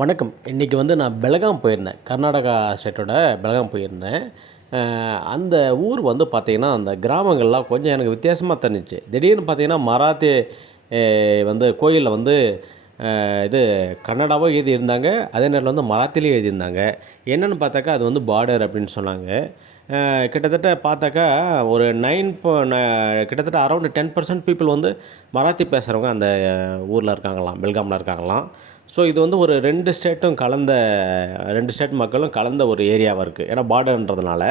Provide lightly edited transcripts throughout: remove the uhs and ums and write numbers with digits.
வணக்கம். இன்றைக்கி நான் பெலகாம் போயிருந்தேன். கர்நாடகா ஸ்டேட்டோட பெலகாம் போயிருந்தேன். அந்த ஊர் பார்த்தீங்கன்னா, அந்த கிராமங்கள்லாம் கொஞ்சம் எனக்கு வித்தியாசமா தெரிஞ்சுச்சு. திடீர்னு பார்த்தீங்கன்னா, மராத்தி கோயில்ல இது கன்னடாவும் எழுதியிருந்தாங்க. அதே நேரத்தில மராத்திலயும் எழுதியிருந்தாங்க. என்னன்னு பார்த்தாக்கா, அது பார்டர் அப்படின்னு சொன்னாங்க. கிட்டத்தட்ட பார்த்தாக்கா, ஒரு 9 ப ந கிட்டத்தட்ட அரவுண்ட் 10% பீப்பிள் மராத்தி பேசுகிறவங்க அந்த ஊர்ல இருக்காங்களாம். பெல்காம்ல இருக்காங்களாம். ஸோ இது ஒரு 2 ஸ்டேட்டும் கலந்த 2 ஸ்டேட் மக்களும் கலந்த ஒரு ஏரியாவா இருக்கு. ஏன்னா பார்டர்ன்றதுனால.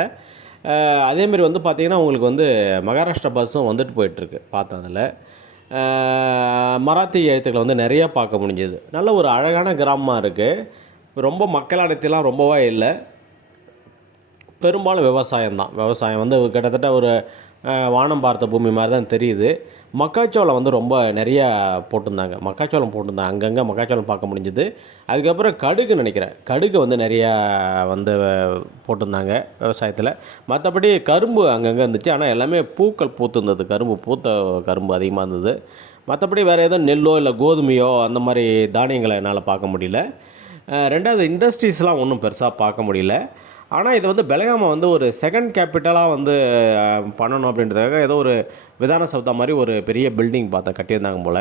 அதேமாரி பார்த்தீங்கன்னா, உங்களுக்கு மகாராஷ்டிரா பஸ்ஸும் வந்துட்டு போயிட்டுருக்கு பார்த்தேன் அதில. அ மராத்தி எழுத்துக்கள நெறையா பார்க்க முடிஞ்சது. நல்ல ஒரு அழகான கிராமமா இருக்கு. ரொம்ப மக்கள் அடர்த்திலாம் ரொம்பவா இல்ல. பெரும்பாலும் விவசாயம் தான். விவசாயம் கிட்டத்தட்ட ஒரு வானம் பார்த்த பூமி மாரி தான் தெரியுது. மக்காச்சோளம் ரொம்ப நெறையா போட்டிருந்தாங்க. மக்காச்சோளம் போட்டிருந்தாங்க. அங்கங்க மக்காச்சோளம் பார்க்க முடிஞ்சது. அதுக்கப்புறம் கடுகு நெனைக்கிறேன். கடுகு நெறையா வந்து போட்டிருந்தாங்க விவசாயத்தில. மத்தபடி கரும்பு அங்கங்க இருந்துச்சு. ஆனா எல்லாமே பூக்கள் பூத்திருந்தது. கரும்பு பூத்த கரும்பு அதிகமா இருந்தது. மத்தபடி வேற எதுவும் நெல்லோ, இல்ல கோதுமையோ அந்த மாரி தானியங்கள என்னால பார்க்க முடியல. 2வது இண்டஸ்ட்ரீஸ்லாம் ஒண்ணும் பெருசா பார்க்க முடியல. ஆனா இது பெலகாம ஒரு செகண்ட் கேப்பிட்டலா பண்ணணும் அப்படின்றதுக்காக ஏதோ ஒரு விதான சௌதா மாரி ஒரு பெரிய பில்டிங் பார்த்தேன் கட்டியிருந்தாங்க போல.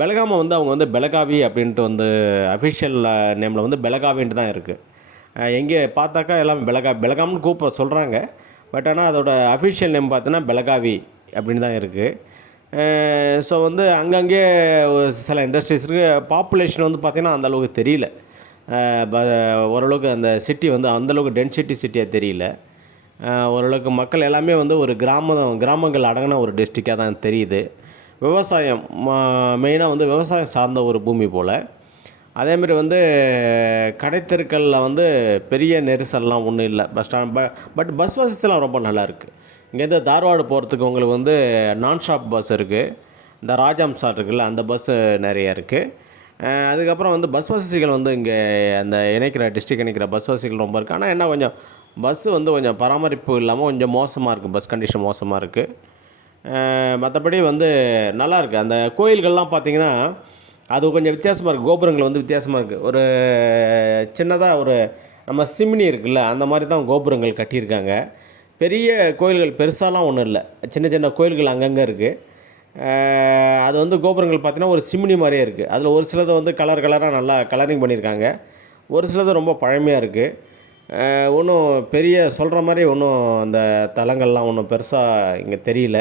பெலகாம அவங்க பெலகாவி அப்படின்ட்டு அஃபிஷியல் நேம்ல பெலகாவின்ட்டு தான் இருக்கு. எங்கே பார்த்தாக்கா எல்லாம் பெலகாம்னு கூப்பிட சொல்றாங்க. பட் ஆனா அதோட அஃபிஷியல் நேம் பார்த்தீங்கன்னா பெலகாவி அப்படின்னு தான் இருக்கு. ஸோ அங்கங்கே ஒரு சில இண்டஸ்ட்ரீஸ் இருக்கு. பாப்புலேஷன் பார்த்தீங்கன்னா அந்த அளவுக்கு தெரியல. ப ஓரளவுக்கு அந்த சிட்டி அந்த அளவுக்கு டென்சிட்டி சிட்டியா தெரியல. ஓரளவுக்கு மக்கள் எல்லாமே ஒரு கிராமங்கள் அடங்கின ஒரு டிஸ்ட்ரிக்ட்டா தான் தெரியுது. விவசாயம் மெயினா விவசாயம் சார்ந்த ஒரு பூமி போல. அதேமாரி கடைத்தெருக்கள்ல பெரிய நெரிசல்லாம் ஒண்ணும் இல்ல. பஸ் ஸ்டாண்ட் பட் பஸ் வசதிலாம் ரொம்ப நல்லாயிருக்கு. இங்கேருந்து தார்வாடு போறதுக்கு உங்களுக்கு நான் ஸ்டாப் பஸ் இருக்கு. இந்த ராஜஹம்சா இருக்குல்ல, அந்த பஸ்ஸு நெறைய இருக்கு. அதுக்கப்புறம் பஸ் வசதிகள் இங்கே அந்த டிஸ்ட்ரிக்ட் இணைக்கிற பஸ் வசதிகள் ரொம்ப இருக்கு. ஆனா என்ன கொஞ்சம் பஸ்ஸு கொஞ்சம் பராமரிப்பு இல்லாம கொஞ்சம் மோசமா இருக்கு. பஸ் கண்டிஷன் மோசமா இருக்கு. மத்தபடி நல்லாயிருக்கு. அந்த கோயில்கள்லாம் பார்த்தீங்கன்னா, அது கொஞ்சம் வித்தியாசமா இருக்கு. கோபுரங்கள் வித்தியாசமா இருக்கு. ஒரு சின்னதா நம்ம சிம்னி இருக்குல்ல, அந்த மாரி தான் கோபுரங்கள் கட்டியிருக்காங்க. பெரிய கோயில்கள் பெருசாலாம் ஒண்ணும் இல்ல. சின்ன சின்ன கோயில்கள் அங்கங்க இருக்கு. அது கோபுரங்கள் பார்த்தீங்கன்னா, ஒரு சிம்னி மாரியே இருக்கு. அதில ஒரு சிலது கலர் கலரா நல்லா கலரிங் பண்ணியிருக்காங்க. ஒரு சிலது ரொம்ப பழமையா இருக்கு. ஒண்ணும் பெரிய சொல்ற மாரி ஒண்ணும் அந்த தலங்கள்லாம் ஒண்ணும் பெருசா இங்க தெரியல.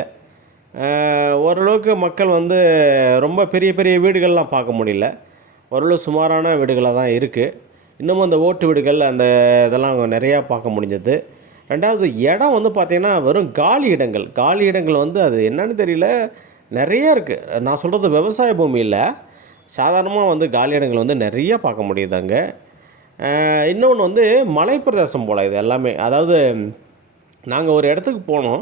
ஓரளவுக்கு மக்கள் ரொம்ப பெரிய பெரிய வீடுகள்லாம் பார்க்க முடியல. ஓரளவு சுமாரான வீடுகளா தான் இருக்கு. இன்னமும் அந்த ஓட்டு வீடுகள் அந்த இதெல்லாம் நெறையா பார்க்க முடிஞ்சது. 2வது இடம் பார்த்தீங்கன்னா, வெறும் காலி இடங்கள். காலி இடங்கள் அது என்னன்னு தெரியல. நெறைய இருக்கு. நான் சொல்றது விவசாய பூமி இல்ல. சாதாரணமா காலி இடங்கள் நெறைய பார்க்க முடியுது அங்க. இன்னொன்னு மலைப்பிரதேசம் போல இது எல்லாமே. அதாவது நாங்க ஒரு இடத்துக்கு போனோம்.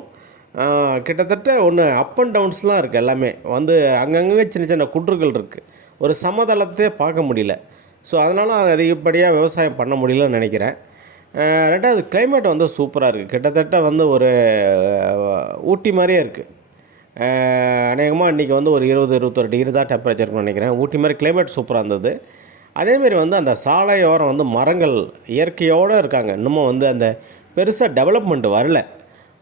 அ கிட்டத்தட்ட அப் அண்ட் டவுன்ஸ்லாம் இருக்கு எல்லாமே. அங்கங்க சின்ன சின்ன குன்றுகள் இருக்கு. ஒரு சமதளத்தையே பார்க்க முடியல. ஸோ அதனால அதிகப்படியா விவசாயம் பண்ண முடியலன்னு நெனைக்கிறேன். 2வது கிளைமேட் சூப்பரா இருக்கு. கிட்டத்தட்ட ஒரு ஊட்டி மாரியே இருக்கு. அநேகமா இன்னைக்கு ஒரு 20, 21 டிகிரி தான் டெம்பரேச்சர் இருக்கும்னு நெனைக்கிறேன். ஊட்டி மாரி கிளைமேட் சூப்பரா இருந்தது. அதேமாரி அந்த சாலையோரம் மரங்கள் இயற்கையோட இருக்காங்க. இன்னமும் அந்த பெருசா டெவலப்மெண்ட் வரல.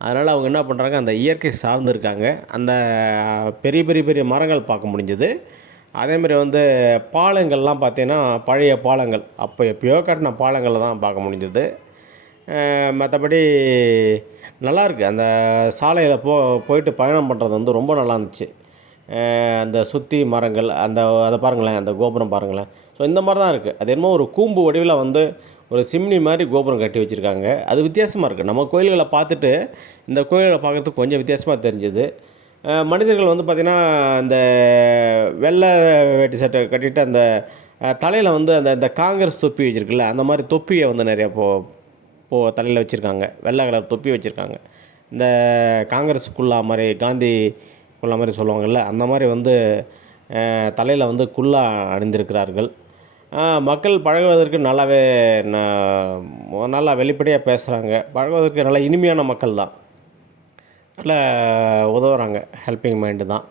அதனால அவங்க என்ன பண்றாங்க, அந்த இயற்கை சார்ந்து இருக்காங்க. அந்த பெரிய பெரிய பெரிய மரங்கள் பார்க்க முடிஞ்சது. அதேமாரி பாலங்கள்லாம் பார்த்தீங்கன்னா, பழைய பாலங்கள். அப்போ எப்பயோ கட்டின பாலங்கள தான் பார்க்க முடிஞ்சது. மத்தபடி நல்லாயிருக்கு. அந்த சாலையில போயிட்டு பயணம் பண்றது ரொம்ப நல்லா இருந்துச்சு. அந்த சுத்தி மரங்கள், அத பாருங்களேன், அந்த கோபுரம் பாருங்களேன். ஸோ இந்த மாரி தான் இருக்கு. அது என்னமோ ஒரு கூம்பு வடிவில ஒரு சிம்னி மாரி கோபுரம் கட்டி வச்சிருக்காங்க. அது வித்தியாசமா இருக்கு. நம்ம கோயில்கள பார்த்துட்டு, இந்த கோயில பார்க்கறதுக்கு கொஞ்சம் வித்தியாசமா தெரிஞ்சது. மனிதர்கள் பார்த்தீங்கன்னா, இந்த வெள்ள வேட்டி சட்டை கட்டிட்டு அந்த தலையில அந்த இந்த காங்கிரஸ் தொப்பி வச்சிருக்குல்ல, அந்த மாரி தொப்பிய நெறைய தலையில வச்சிருக்காங்க. வெள்ள கலர் தொப்பி வச்சிருக்காங்க. இந்த காங்கிரஸ் குல்லா மாரி, காந்தி குல்லா மாரி சொல்லுவாங்கல்ல, அந்த மாரி தலையில குல்லா அணிந்திருக்கிறார்கள். மக்கள் பழகுவதற்கு நல்லாவே ந நல்லா வெளிப்படையா பேசுறாங்க. பழகுவதற்கு நல்ல இனிமையான மக்கள் தான். நல்ல உதவுறாங்க. ஹெல்பிங் மைண்ட் தான்.